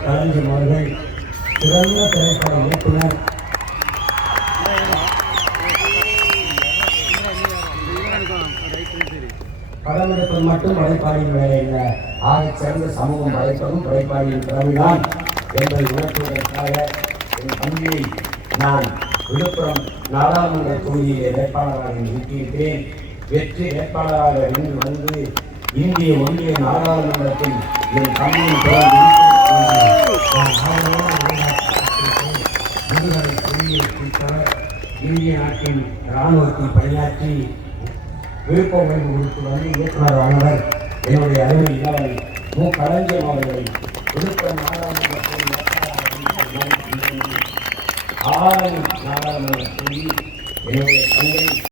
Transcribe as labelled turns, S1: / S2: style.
S1: கலைஞர் அவர்கள் சிறந்த திரைப்பட இயக்குனர் படமெடுப்பது மட்டும் படைப்பாளியின் வேலை இல்லை ஆக சிறந்த சமூகம் படைப்பதும் படைப்பாளியின் கடமைதான் என்பதை உணர்த்துவதற்காக என் பங்கியை நான் விழுப்புரம் நாடாளுமன்ற தொகுதியில் வேட்பாளராக நிறுத்தியிருக்கிறேன் வெற்றி வேட்பாளராக வென்று வந்து இந்திய ஒன்றிய நாடாளுமன்றத்தில் என் தம்பியின் பெயர் இந்திய நாட்டின் இராணுவத்தில் பணியாற்றி விருப்ப ஓய்வு கொடுத்து வந்து இயக்குனர் ஆனவர் என்னுடைய அருமை இல்லாமல் மு. கலைஞர் அவர்களை விழுப்புரம் நாடாளுமன்றத்தில் ஆறு நாடாளுமன்ற செய்தி என்னுடைய தந்தை